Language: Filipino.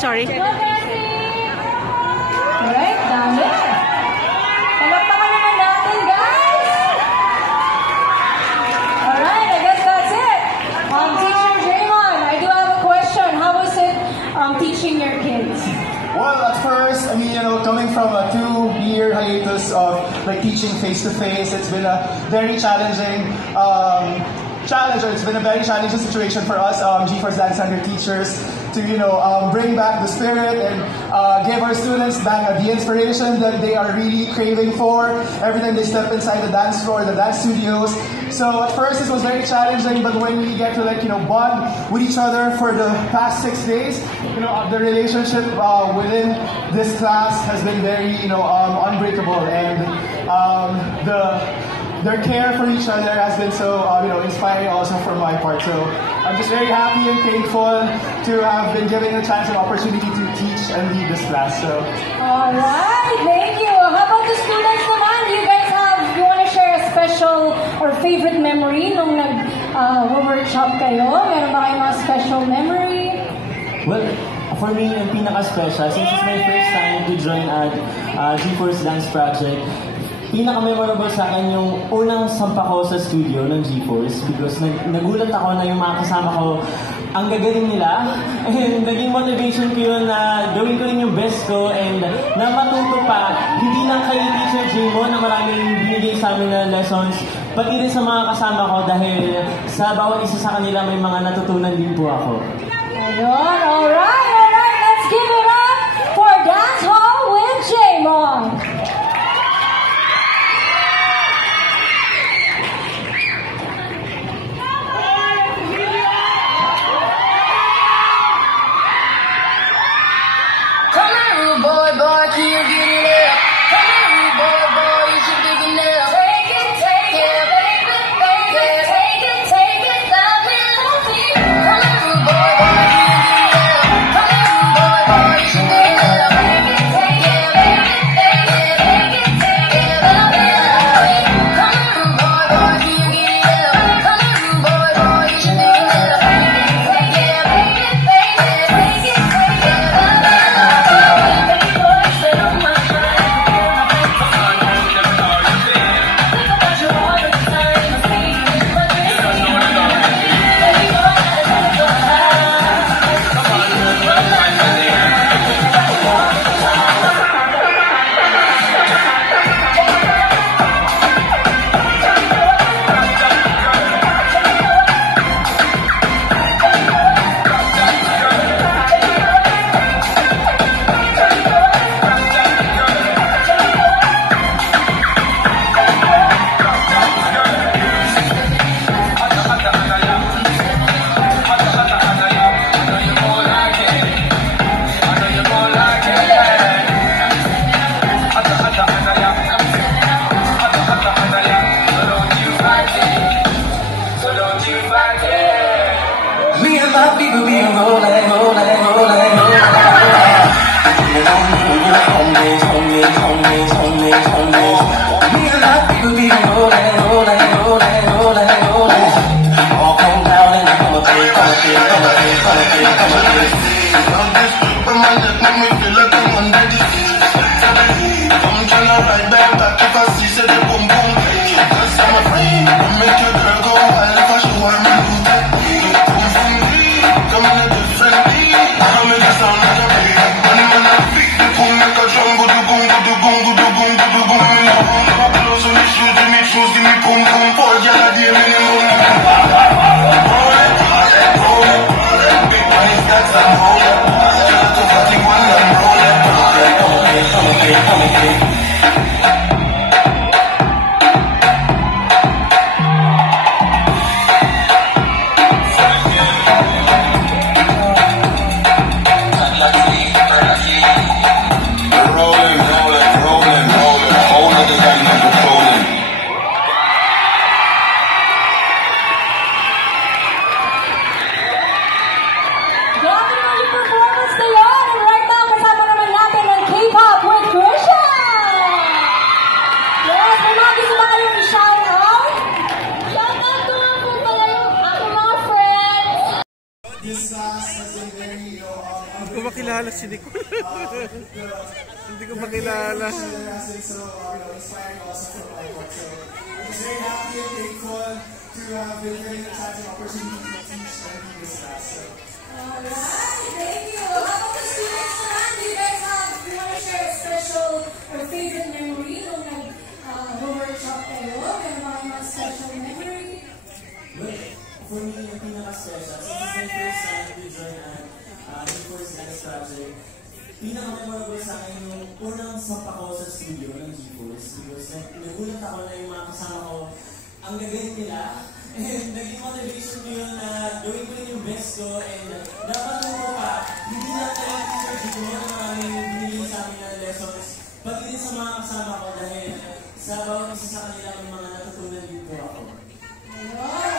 Sorry. Alright, dami. Palakpakan naman natin, guys. Alright, I guess that's it. Teacher Draymond, I do have a question. How was it teaching your kids? Well, at first, I mean, coming from a 2-year hiatus of teaching face-to-face, it's been a very challenging it's been a very challenging situation for us, GeForce Dance Center teachers, to bring back the spirit and give our students back the inspiration that they are really craving for every time they step inside the dance floor, the dance studios. So at first it was very challenging, but when we get to bond with each other for the past 6 days, the relationship within this class has been very unbreakable, and their care for each other has been so inspiring also from my part. So I'm just very happy and thankful to have been given a chance and opportunity to teach and lead this class. So alright, thank you. How about the students naman? Do you want to share a special or favorite memory nung nag-workshop kayo? Meron ba kayong mga special memory? Well, for me, yung pinaka-special, since it's my first time to join at GeForce Dance Project, pinaka-memorable sa akin yung unang sampa ko sa studio ng GeForce, because nagulat ako na yung mga kasama ko, ang gagaling nila, and naging motivation ko yun na gawin ko rin yung best ko, and na matuto pa, hindi lang kay Teacher Jimo na maraming binigay sa amin na lessons, pati rin sa mga kasama ko, dahil sa bawat isa sa kanila may mga natutunan din po ako. Ayun, alright, let's give it up for Dance Hall with Jaymon. Take it, Me and my people be rolling, rolling, rolling, rolling. Me and my people be rolling, rolling, rolling, rolling, rolling. All come down and come up here, come up here, come up here, come up here, come up here. I'm just keeping my neck, make me feel like I'm under the I'm tryna ride back if I see say the boom boom. Cause I'm afraid I make your girl go wild if I show her my new tech. Boom boom beat, come in a different beat. I make it sound like a beat. Money man I beat, the boom make a drum, go do boom, go do boom, go do boom, go do boom. Me love boom, go close on the shoes, give me shoes, give me boom boom. For y'all a day minimum. Roll it, roll it, roll it. Big money stacks and roll it. Just to fucking one and roll it. Come again. Grabe naman yung performance na yun. And right now, kasama naman natin ang K-pop with Krisha. Yes, may mga gusto ba kayong i-shout out? Shout out to mga po pala yung aking mga friends. This class has been very, Hindi ko makilala si Nicole. Hindi ko makilala. inspiring also for my work. So I'm just very happy and grateful to have been given the chance and opportunity to teach and lead this class. So. Alright, thank you. How about the students naman? Do you guys you want to share a special or favorite memory nung nag-workshop kayo? Meron ba kayong mga special memory? Well, for me, yung pinaka-special, since it's my first time to join at G-Force Dance Project, pinaka-memorable sa akin yung unang sampa ko sa studio ng G-Force because nagulat ako na yung mga kasama ko ang gagaling nila and naging motivation ko yun na gawin ko rin yung best ko and dapat mo pa, hindi lang tayo yung teacher dito mo na maraming binili sa amin na lessons pati din sa mga kasama ko dahil sa bawat isa sa kanila may mga natutunan dito ako. Ayun.